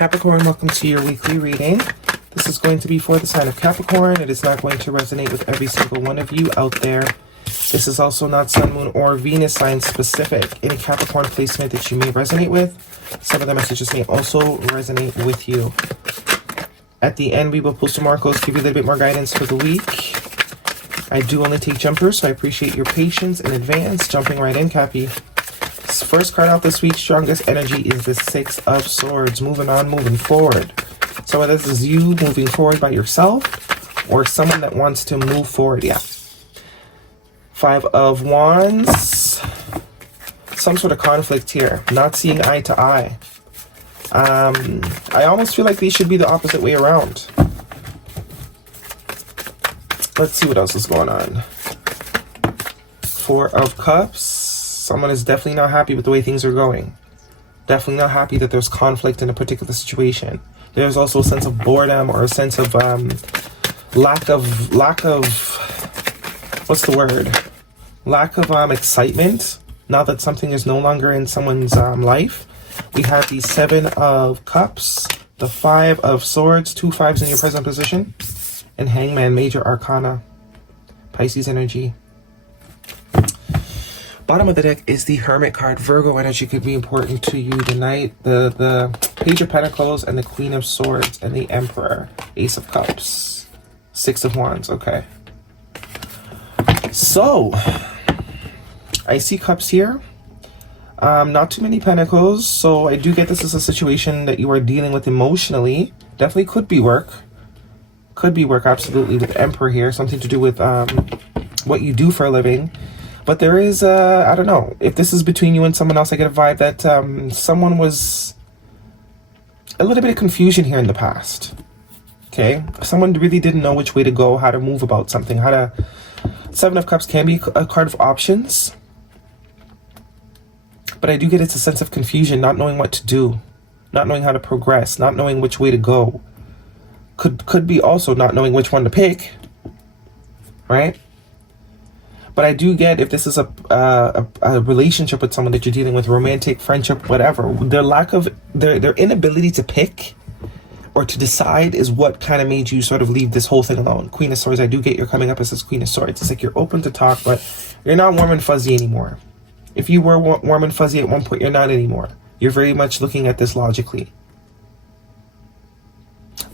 Capricorn, welcome to your weekly reading. This is going to be for the sign of Capricorn. It is not going to resonate with every single one of you out there. This is also not Sun, Moon, or Venus sign specific. Any Capricorn placement that you may resonate with, some of the messages may also resonate with you. At the end, we will pull some oracles, give you a little bit more guidance for the week. I do only take jumpers, so I appreciate your patience in advance. Jumping right in, Cappy. First card out this week, strongest energy is the Six of Swords. Moving on, moving forward. So whether this is you moving forward by yourself or someone that wants to move forward, yeah. Five of Wands. Some sort of conflict here. Not seeing eye to eye. I almost feel like these should be the opposite way around. Let's see what else is going on. Four of Cups. Someone is definitely not happy with the way things are going. Definitely not happy that there's conflict in a particular situation. There's also a sense of boredom or a sense of lack of what's the word? Lack of excitement. Now that something is no longer in someone's life. We have the Seven of Cups, the Five of Swords, 2 5s in your present position, and Hangman, Major Arcana, Pisces energy. Bottom of the deck is the Hermit card. Virgo energy could be important to you tonight. The Page of Pentacles and the Queen of Swords and the Emperor. Ace of Cups. Six of Wands. Okay. So, I see Cups here. Not too many Pentacles. So, I do get this as a situation that you are dealing with emotionally. Definitely could be work. Could be work, absolutely, with Emperor here. Something to do with what you do for a living. But there is, I don't know, if this is between you and someone else, I get a vibe that someone was a little bit of confusion here in the past. Okay? Someone really didn't know which way to go, how to move about something, how to... Seven of Cups can be a card of options. But I do get it's a sense of confusion, not knowing what to do, not knowing how to progress, not knowing which way to go. Could be also not knowing which one to pick, right? But I do get if this is a relationship with someone that you're dealing with, romantic, friendship, whatever, their inability to pick or to decide is what kind of made you sort of leave this whole thing alone. Queen of Swords, I do get you're coming up as this Queen of Swords. It's like you're open to talk, but you're not warm and fuzzy anymore. If you were warm and fuzzy at one point, you're not anymore. You're very much looking at this logically.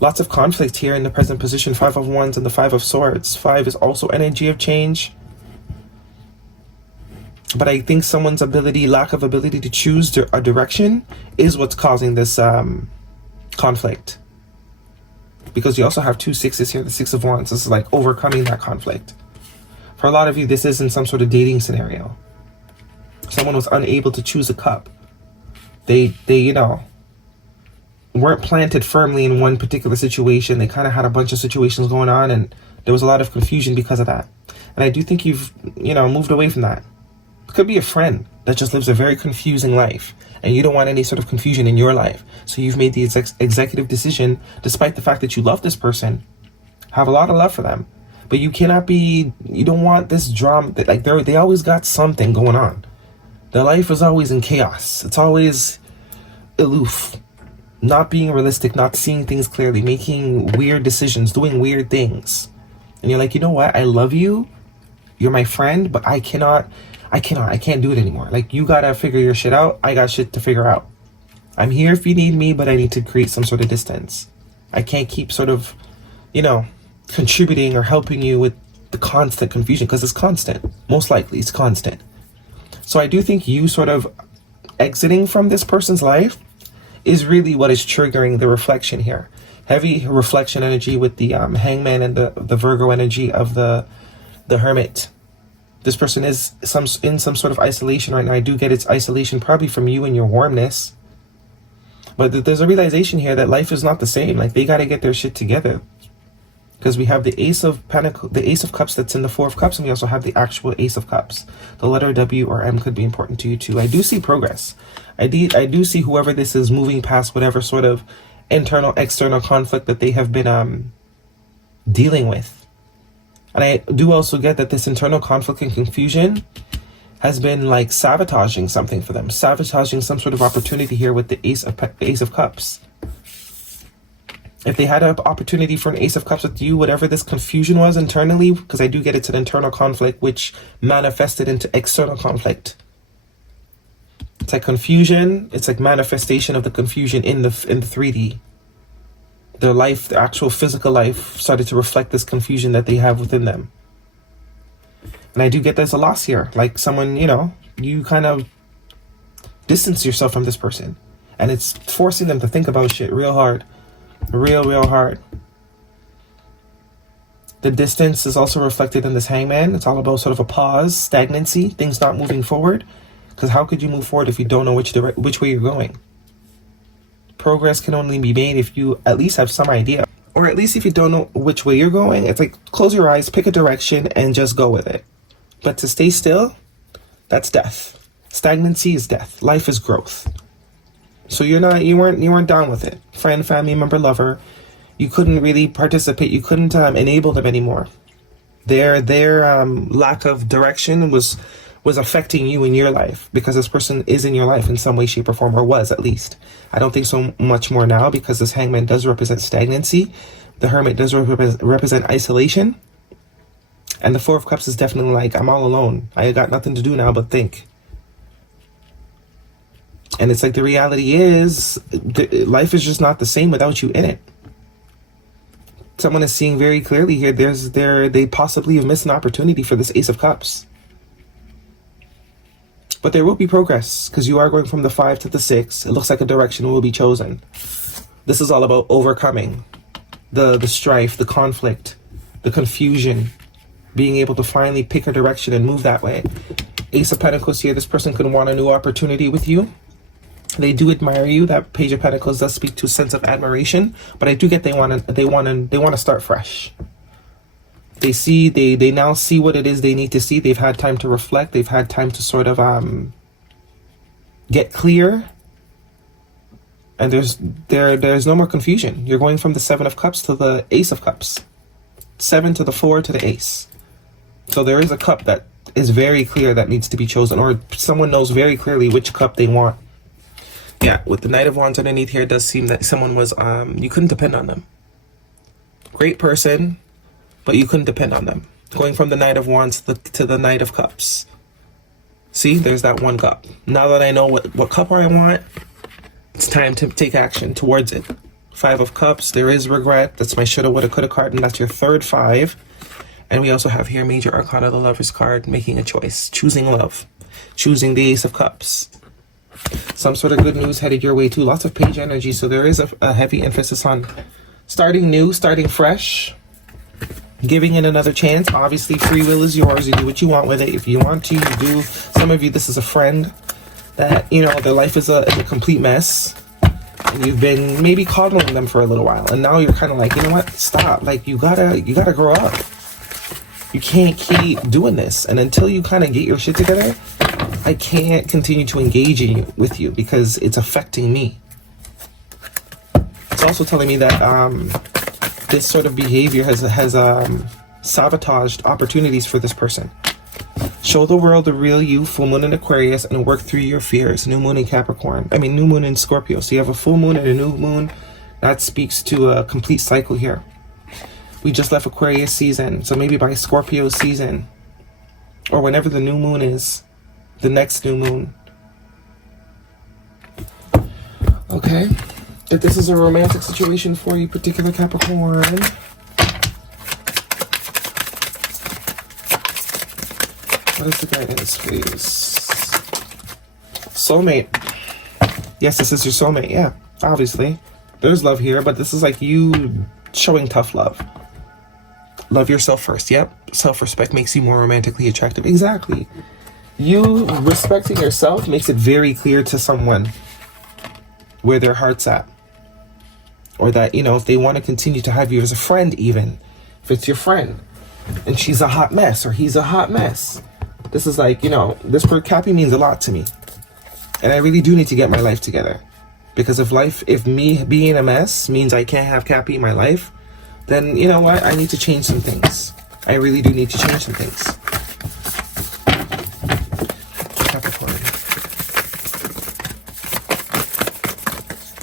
Lots of conflict here in the present position. Five of Wands and the Five of Swords. Five is also energy of change. But I think someone's lack of ability to choose a direction is what's causing this conflict. Because you also have 2 6s here, the Six of Wands. This is like overcoming that conflict. For a lot of you, this isn't some sort of dating scenario. Someone was unable to choose a cup. They you know, weren't planted firmly in one particular situation. They kind of had a bunch of situations going on, and there was a lot of confusion because of that. And I do think you've, moved away from that. Could be a friend that just lives a very confusing life and you don't want any sort of confusion in your life. So you've made the executive decision, despite the fact that you love this person, have a lot of love for them, but you don't want this drama that they always got something going on. Their life is always in chaos. It's always aloof, not being realistic, not seeing things clearly, making weird decisions, doing weird things. And you're like, you know what? I love you. You're my friend, but I can't do it anymore. Like, you gotta figure your shit out. I got shit to figure out. I'm here if you need me, but I need to create some sort of distance. I can't keep sort of, contributing or helping you with the constant confusion, because it's constant. Most likely, it's constant. So I do think you sort of exiting from this person's life is really what is triggering the reflection here. Heavy reflection energy with the Hangman and the Virgo energy of the Hermit. This person is in some sort of isolation right now. I do get its isolation probably from you and your warmness. But there's a realization here that life is not the same. Like, they got to get their shit together. Because we have the Ace of Cups that's in the Four of Cups, and we also have the actual Ace of Cups. The letter W or M could be important to you too. I do see progress. I do see whoever this is moving past whatever sort of internal, external conflict that they have been dealing with. And I do also get that this internal conflict and confusion has been like sabotaging something for them, sabotaging some sort of opportunity here with the Ace of Cups. If they had an opportunity for an Ace of Cups with you, whatever this confusion was internally, because I do get it's an internal conflict which manifested into external conflict. It's like confusion. It's like manifestation of the confusion in the 3D. Their life, their actual physical life, started to reflect this confusion that they have within them. And I do get there's a loss here. Like someone, you kind of distance yourself from this person. And it's forcing them to think about shit real hard. Real hard. The distance is also reflected in this Hangman. It's all about sort of a pause, stagnancy, things not moving forward. Because how could you move forward if you don't know which way you're going? Progress can only be made if you at least have some idea. Or at least if you don't know which way you're going, it's like close your eyes, pick a direction, and just go with it. But to stay still, that's death. Stagnancy is death. Life is growth. So you weren't down with it. Friend, family member, lover, you couldn't really participate. You couldn't enable them anymore. Their lack of direction was affecting you in your life, because this person is in your life in some way, shape, or form, or was at least. I don't think so much more now, because this Hangman does represent stagnancy. The Hermit does represent isolation. And the Four of Cups is definitely like, I'm all alone. I got nothing to do now but think. And it's like the reality is, life is just not the same without you in it. Someone is seeing very clearly here, they possibly have missed an opportunity for this Ace of Cups. But there will be progress, because you are going from the 5 to the 6. It looks like a direction will be chosen. This is all about overcoming the strife, the conflict, the confusion, being able to finally pick a direction and move that way. Ace of Pentacles here, this person could want a new opportunity with you. They do admire you. That Page of Pentacles does speak to a sense of admiration, but I do get they want to start fresh. They now see what it is they need to see. They've had time to reflect. They've had time to sort of get clear. And there's no more confusion. You're going from the 7 of Cups to the Ace of Cups. 7 to the 4 to the Ace. So there is a cup that is very clear that needs to be chosen, or someone knows very clearly which cup they want. Yeah, with the Knight of Wands underneath here, it does seem that someone was, you couldn't depend on them. Great person, but you couldn't depend on them. Going from the Knight of Wands to the Knight of Cups. See, there's that one cup. Now that I know what cup I want, it's time to take action towards it. 5 of Cups, there is regret. That's my shoulda, woulda, coulda card, and that's your third 5. And we also have here Major Arcana, the Lover's card, making a choice. Choosing love. Choosing the Ace of Cups. Some sort of good news headed your way too. Lots of Page energy, so there is a heavy emphasis on starting new, starting fresh, giving it another chance. Obviously, free will is yours. You do what you want with it. If you want to, you do. Some of you, this is a friend that, their life is a complete mess. And you've been maybe coddling them for a little while. And now you're kind of like, you know what? Stop. Like, you gotta grow up. You can't keep doing this. And until you kind of get your shit together, I can't continue to engage with you because it's affecting me. It's also telling me that this sort of behavior has sabotaged opportunities for this person. Show the world the real you, full moon in Aquarius, and work through your fears. New moon in Capricorn. New moon in Scorpio. So you have a full moon and a new moon. That speaks to a complete cycle here. We just left Aquarius season. So maybe by Scorpio season, or whenever the new moon is, the next new moon. Okay. If this is a romantic situation for you, particular Capricorn, what is the guidance, please? Soulmate. Yes, this is your soulmate. Yeah, obviously. There's love here, but this is like you showing tough love. Love yourself first. Yep. Self-respect makes you more romantically attractive. Exactly. You respecting yourself makes it very clear to someone where their heart's at. Or that, if they want to continue to have you as a friend, even if it's your friend and she's a hot mess or he's a hot mess. This is like, this word Cappy means a lot to me. And I really do need to get my life together. Because if me being a mess means I can't have Cappy in my life, then you know what? I need to change some things. I really do need to change some things. Capricorn.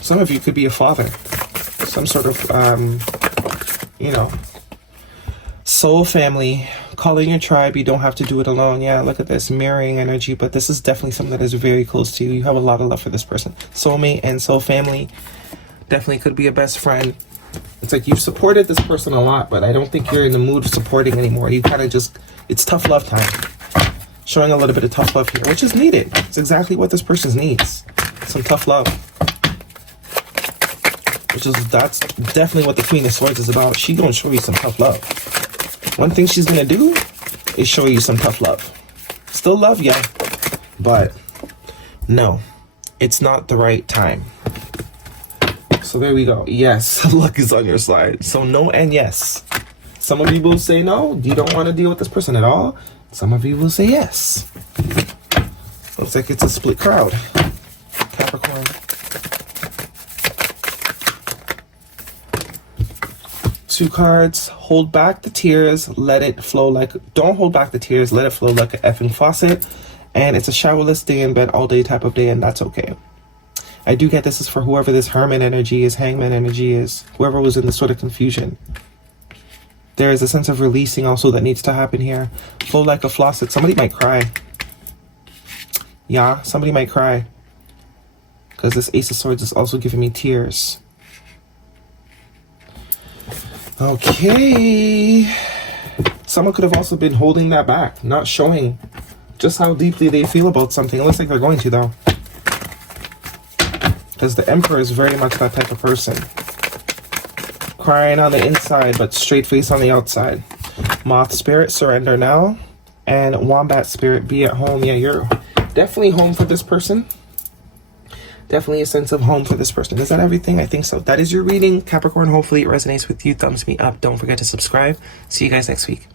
Some of you could be a father. some sort of, you know, soul family, calling your tribe. You don't have to do it alone. Yeah, look at this mirroring energy, but this is definitely something that is very close to you. You have a lot of love for this person. Soulmate and soul family definitely could be a best friend. It's like you've supported this person a lot, but I don't think you're in the mood of supporting anymore. You kind of just, it's tough love time. Showing a little bit of tough love here, which is needed. It's exactly what this person needs. Some tough love. That's definitely what the Queen of Swords is about. She's gonna show you some tough love. One thing she's gonna do is show you some tough love. Still love ya, but no, it's not the right time. So there we go. Yes, luck is on your side. So no and yes. Some of you will say no, you don't want to deal with this person at all. Some of you will say yes. Looks like it's a split crowd. Capricorn. Two cards. Hold back the tears. Let it flow like... Don't hold back the tears. Let it flow like an effing faucet. And it's a showerless day in bed all day type of day, and that's okay. I do get this is for whoever this Hermit energy is, Hangman energy is, whoever was in this sort of confusion. There is a sense of releasing also that needs to happen here. Flow like a faucet. Somebody might cry. Yeah, somebody might cry. Because this Ace of Swords is also giving me tears. Okay. Someone could have also been holding that back, not showing just how deeply they feel about something. It looks like they're going to, though. Because the Emperor is very much that type of person. Crying on the inside, but straight face on the outside. Moth Spirit, surrender now. And Wombat Spirit, be at home. Yeah, you're definitely home for this person. Definitely a sense of home for this person. Is that everything? I think so. That is your reading, Capricorn. Hopefully it resonates with you. Thumbs me up. Don't forget to subscribe. See you guys next week.